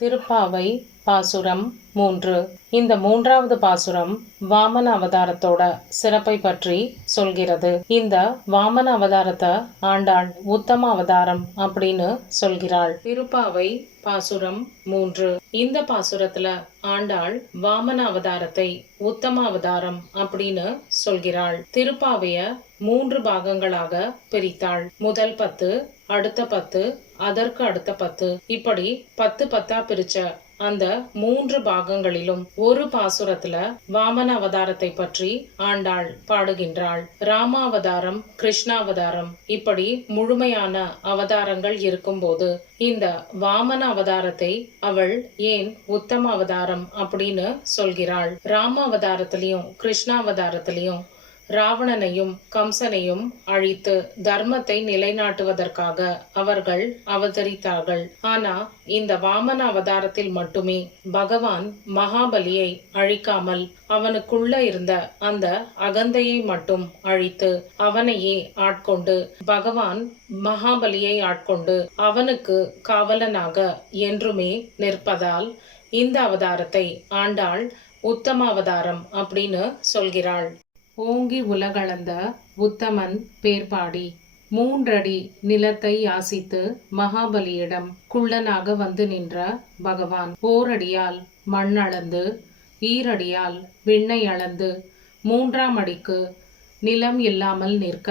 திருப்பாவை பாசுரம் மூன்று. இந்த மூன்றாவது பாசுரம் வாமன அவதாரத்தோட சிறப்பை பற்றி சொல்கிறது. இந்த வாமன அவதாரத்தை ஆண்டாள் உத்தம அவதாரம் அப்படின்னு சொல்கிறாள். திருப்பாவை பாசுரம் மூன்று. இந்த பாசுரத்துல ஆண்டாள் வாமன அவதாரத்தை உத்தம அவதாரம் அப்படின்னு சொல்கிறாள். திருப்பாவைய மூன்று பாகங்களாக பிரித்தாள். முதல் பத்து அடுத்த பத்து அதற்கு அடுத்த பத்து. இப்படி பத்து பத்தா பிரிச்ச அந்த மூன்று பாகங்களிலும் ஒரு பாசுரத்துல வாமன அவதாரத்தை பற்றி ஆண்டாள் பாடுகின்றாள். ராமாவதாரம் கிருஷ்ணாவதாரம் இப்படி முழுமையான அவதாரங்கள் இருக்கும்போது இந்த வாமன அவதாரத்தை அவள் ஏன் உத்தம அவதாரம் அப்படின்னு சொல்கிறாள். ராம அவதாரத்திலையும் கிருஷ்ணாவதாரத்திலையும் ராவணனையும் கம்சனையும் அழித்து தர்மத்தை நிலைநாட்டுவதற்காக அவர்கள் அவதரித்தார்கள். ஆனா இந்த வாமன அவதாரத்தில் மட்டுமே பகவான் மகாபலியை அழிக்காமல் அவனுக்குள்ள இருந்த அந்த அகந்தையை மட்டும் அழித்து அவனையே ஆட்கொண்டு பகவான் மகாபலியை ஆட்கொண்டு அவனுக்கு காவலனாக என்றுமே நிற்பதால் இந்த அவதாரத்தை ஆண்டாள் உத்தம அவதாரம் அப்படின்னு சொல்கிறாள். ஓங்கி உலகளந்த உத்தமன் பேர்பாடி. மூன்றடி நிலத்தை யாசித்து மகாபலியிடம் குள்ளனாக வந்து நின்ற பகவான் ஓரடியால் மண் அளந்து ஈரடியால் விண்ணை அளந்து மூன்றாம் அடிக்கு நிலம் இல்லாமல் நிற்க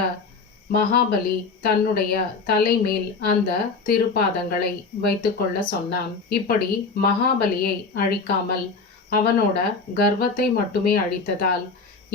மகாபலி தன்னுடைய தலைமேல் அந்த திருப்பாதங்களை வைத்துக்கொள்ள சொன்னான். இப்படி மகாபலியை அழிக்காமல் அவனோட கர்வத்தை மட்டுமே அழித்ததால்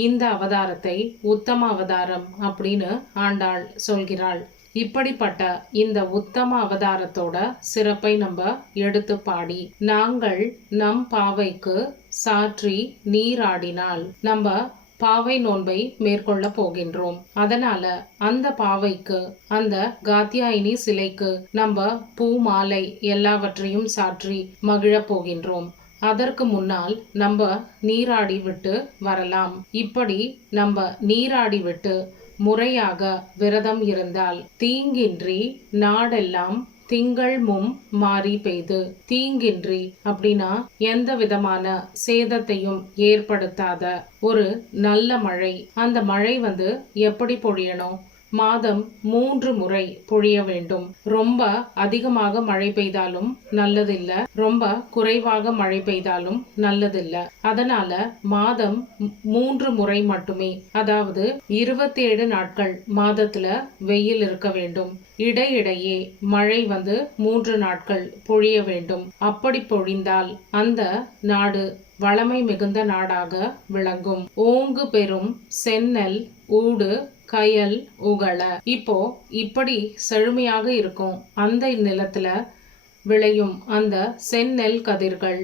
இந்த அவதாரத்தை உத்தம அவதாரம் அப்படின்னு ஆண்டாள் சொல்கிறாள். இப்படிப்பட்ட இந்த உத்தம அவதாரத்தோட சிறப்பை நம்ம எடுத்து பாடி நாங்கள் நம் பாவைக்கு சாற்றி நீராடினால் நம்ம பாவை நோன்பை மேற்கொள்ள போகின்றோம். அதனால அந்த பாவைக்கு அந்த காத்தியாயினி சிலைக்கு நம்ம பூ மாலை எல்லாவற்றையும் சாற்றி மகிழப் போகின்றோம். அதற்கு முன்னால் நம்ம நீராடி விட்டு வரலாம். இப்படி நம்ம நீராடி விட்டு முறையாக விரதம் இருந்தால் தீங்கின்றி நாடெல்லாம் திங்கள் மும் மாறி பெய்து. தீங்கின்றி அப்படின்னா எந்த விதமான சேதத்தையும் ஏற்படுத்தாத ஒரு நல்ல மழை. அந்த மழை வந்து எப்படி பொழியணும்? மாதம் மூன்று முறை பொழிய வேண்டும். ரொம்ப அதிகமாக மழை பெய்தாலும் நல்லதில்ல. ரொம்ப குறைவாக மழை பெய்தாலும் நல்லதில்ல. அதனால மாதம் மூன்று முறை மட்டுமே அதாவது இருபத்தேழு நாட்கள் மாதத்துல வெயில் இருக்க வேண்டும். இடையிடையே மழை வந்து மூன்று நாட்கள் பொழிய வேண்டும். அப்படி பொழிந்தால் அந்த நாடு வளமை மிகுந்த நாடாக விளங்கும். ஓங்கு பெறும் சென்னல் ஊடு கயல் உகள இப்போ இப்படி செழுமையாக இருக்கும். அந்த நிலத்துல விளையும் அந்த செந்நெல் கதிர்கள்.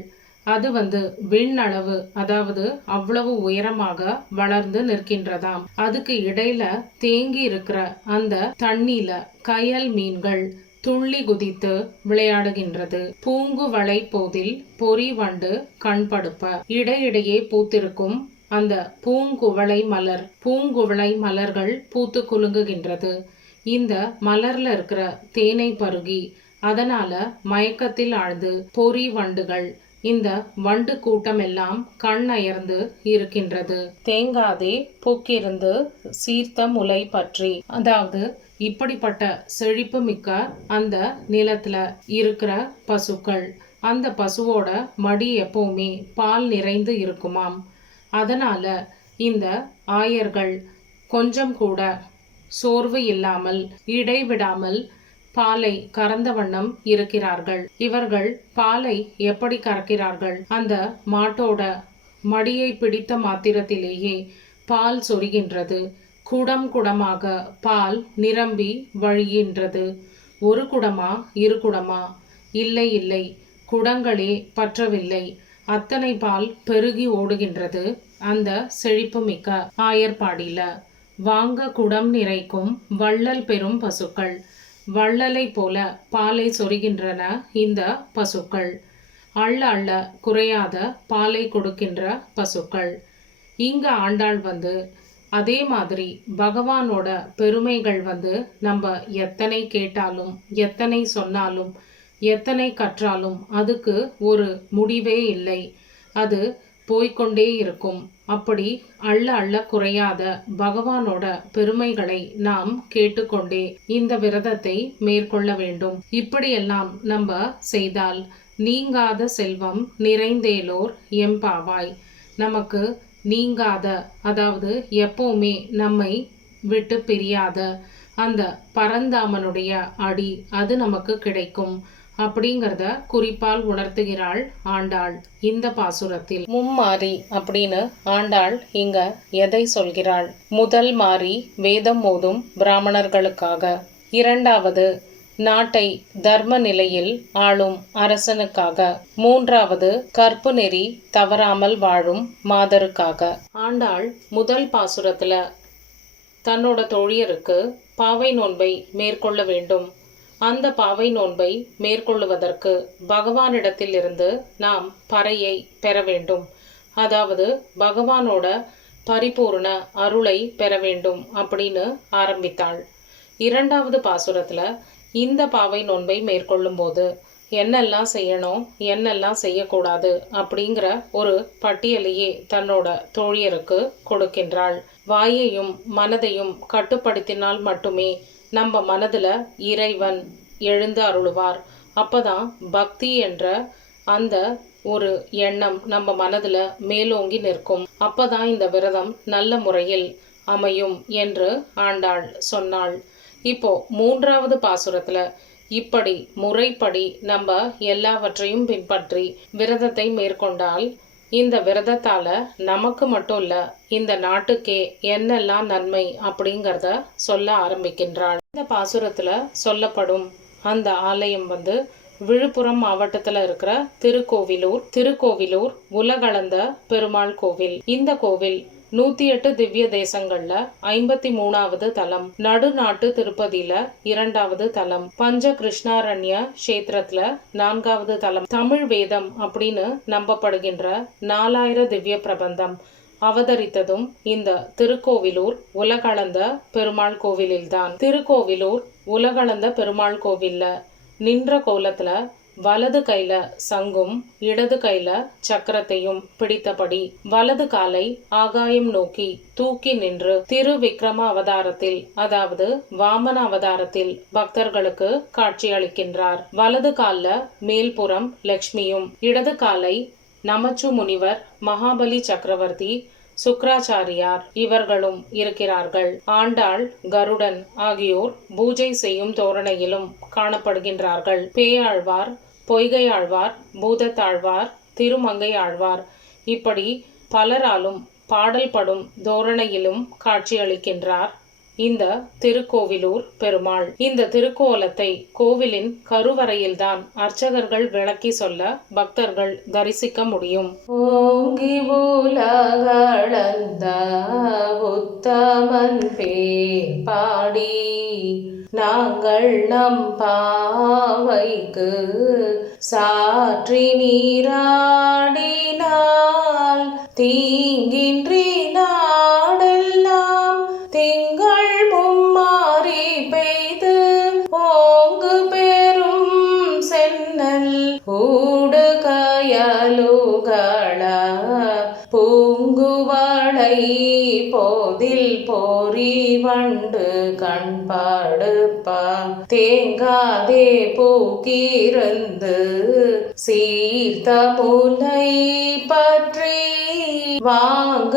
அது வந்து விண்ணளவு அதாவது அவ்வளவு உயரமாக வளர்ந்து நிற்கின்றதாம். அதுக்கு இடையில தேங்கி இருக்கிற அந்த தண்ணியில கயல் மீன்கள் துள்ளி குதித்து விளையாடுகின்றது. பூங்கு வளை போதில் பொறி வண்டு கண்படுப்ப இடையிடையே பூத்திருக்கும் அந்த பூங்குவளை மலர். பூங்குவளை மலர்கள் பூத்து குலுங்குகின்றது. இந்த மலர்ல இருக்கிற தேனை பருகி அதனால மயக்கத்தில் ஆழ்ந்து பொறி வண்டுகள் இந்த வண்டு கூட்டம் எல்லாம் கண் அயர்ந்து இருக்கின்றது. தேங்காதே பூக்கிருந்து சீர்த்த முலை பற்றி. அதாவது இப்படிப்பட்ட செழிப்பு மிக்க அந்த நிலத்துல இருக்கிற பசுக்கள் அந்த பசுவோட மடி எப்பவுமே பால் நிறைந்து இருக்குமாம். அதனால இந்த ஆயர்கள் கொஞ்சம் கூட சோர்வு இல்லாமல் இடைவிடாமல் பாலை கறந்த வண்ணம் இருக்கிறார்கள். இவர்கள் பாலை எப்படி கறக்கிறார்கள்? அந்த மாட்டோட மடியை பிடித்த மாத்திரத்திலேயே பால் சொரிகின்றது. குடம் குடமாக பால் நிரம்பி வழிகின்றது. ஒரு குடமா? இரு குடமா? இல்லை இல்லை. குடங்களே பற்றவில்லை. அத்தனை பால் பெருகி ஓடுகின்றது. அந்த செழிப்பு மிக்க ஆயர்பாடியில வாங்க குடம் நிறைக்கும் வள்ளல் பெறும் பசுக்கள். வள்ளலை போல பாலை சொரிகின்றன இந்த பசுக்கள். அள்ள அள்ள குறையாத பாலை கொடுக்கின்ற பசுக்கள். இங்க ஆண்டாள் வந்து அதே மாதிரி பகவானோட பெருமைகள் வந்து நம்ம எத்தனை கேட்டாலும் எத்தனை சொன்னாலும் எத்தனை கற்றாலும் அதுக்கு ஒரு முடிவே இல்லை. அது போய்க்கொண்டே இருக்கும். அப்படி அள்ள அள்ள குறையாத பகவானோட பெருமைகளை நாம் கேட்டுக்கொண்டே இந்த விரதத்தை மேற்கொள்ள வேண்டும். இப்படியெல்லாம் நம்ம செய்தால் நீங்காத செல்வம் நிறைந்தேலோர் எம்பாவாய். நமக்கு நீங்காத அதாவது எப்பவுமே நம்மை விட்டு பிரியாத அந்த பரந்தாமனுடைய அடி அது நமக்கு கிடைக்கும். அப்படிங்கிறத குறிப்பால் உணர்த்துகிறாள் ஆண்டாள் இந்த பாசுரத்தில். மும்மாரி அப்படின்னு ஆண்டாள் இங்க எதை சொல்கிறாள்? முதல் மாறி வேதம் மோதும் பிராமணர்களுக்காக. இரண்டாவது நாட்டை தர்ம நிலையில் ஆளும் அரசனுக்காக. மூன்றாவது கற்பு நெறி தவறாமல் வாழும் மாதருக்காக. ஆண்டாள் முதல் பாசுரத்துல தன்னோட தோழியருக்கு பாவை நோன்பை மேற்கொள்ள வேண்டும். அந்த பாவை நோன்பை மேற்கொள்ளுவதற்கு பகவானிடத்திலிருந்து நாம் பறையை பெற வேண்டும். அதாவது பகவானோட பரிபூர்ண அருளை பெற வேண்டும் அப்படின்னு ஆரம்பித்தாள். இரண்டாவது பாசுரத்துல இந்த பாவை நோன்பை மேற்கொள்ளும் போது என்னெல்லாம் செய்யணும் என்னெல்லாம் செய்யக்கூடாது அப்படிங்கிற ஒரு பட்டியலையே தன்னோட தோழியருக்கு கொடுக்கின்றாள். வாயையும் மனதையும் கட்டுப்படுத்தினால் மட்டுமே நம்ம மனதில் இறைவன் எழுந்து அருளுவார். அப்போதான் பக்தி என்ற அந்த ஒரு எண்ணம் நம்ம மனதில் மேலோங்கி நிற்கும். அப்போதான் இந்த விரதம் நல்ல முறையில் அமையும் என்று ஆண்டாள் சொன்னாள். இப்போ மூன்றாவது பாசுரத்தில் இப்படி முறைப்படி நம்ம எல்லாவற்றையும் பின்பற்றி விரதத்தை மேற்கொண்டால் இந்த விரதத்தால் நமக்கு மட்டும் இல்லை இந்த நாட்டுக்கே என்னெல்லாம் நன்மை அப்படிங்கிறத சொல்ல ஆரம்பிக்கின்றாள். இந்த பாசுரத்தில் சொல்லப்படும் அந்த ஆலயம் வந்து விழுப்புரம் மாவட்டத்துல இருக்கிற திருக்கோவிலூர் திருக்கோவிலூர் உலகளந்த பெருமாள் கோவில். இந்த கோவில் நூத்தி எட்டு திவ்ய தேசங்கள்ல ஐம்பத்தி மூணாவது தலம். நடுநாட்டு திருப்பதியில இரண்டாவது தலம். பஞ்ச கிருஷ்ணாரண்ய கஷேத்திரத்துல நான்காவது தலம். தமிழ் வேதம் அப்படின்னு நம்பப்படுகின்ற நாலாயிர திவ்ய பிரபந்தம். அவதரித்ததும் இந்த திருக்கோவிலூர் உலகளந்த பெருமாள் கோவிலில்தான். திருக்கோவிலூர் உலகளந்த பெருமாள் கோவில்ல நின்ற கோலத்துல வலது கையில சங்கும் இடது கையில சக்கரத்தையும் பிடித்தபடி வலது காலை ஆகாயம் நோக்கி தூக்கி நின்று திரு விக்ரம அவதாரத்தில் அதாவது வாமன அவதாரத்தில் பக்தர்களுக்கு காட்சி அளிக்கின்றார் வலது கால்ல மேல்புறம் லக்ஷ்மியும் இடது காலை நமச்சு முனிவர் மகாபலி சக்கரவர்த்தி சுக்ராச்சாரியார் இவர்களும் இருக்கிறார்கள். ஆண்டாள் கருடன் ஆகியோர் பூஜை செய்யும் தோரணையிலும் காணப்படுகின்றார்கள். பேயாழ்வார் பொய்கையாழ்வார் பூதத்தாழ்வார் திருமங்கை ஆழ்வார் இப்படி பலராலும் பாடல் படும் தோரணையிலும் காட்சியளிக்கின்றார். இந்த திருக்கோவிலூர் பெருமாள். இந்த திருக்கோலத்தை கோவிலின் கருவறையில்தான் அர்ச்சகர்கள் விளக்கி சொல்ல பக்தர்கள் தரிசிக்க முடியும். ஓங்கி உத்தமன் பேர் பாடி நாங்கள் நம் பாவைக்கு சாற்றி நீராடினால் தீங்கின்றி கை போதில் போரி வண்டு கண்பாடுப்பா. தேங்காதே பூக்கிருந்து சீர்த்த முலை பற்றி வாங்க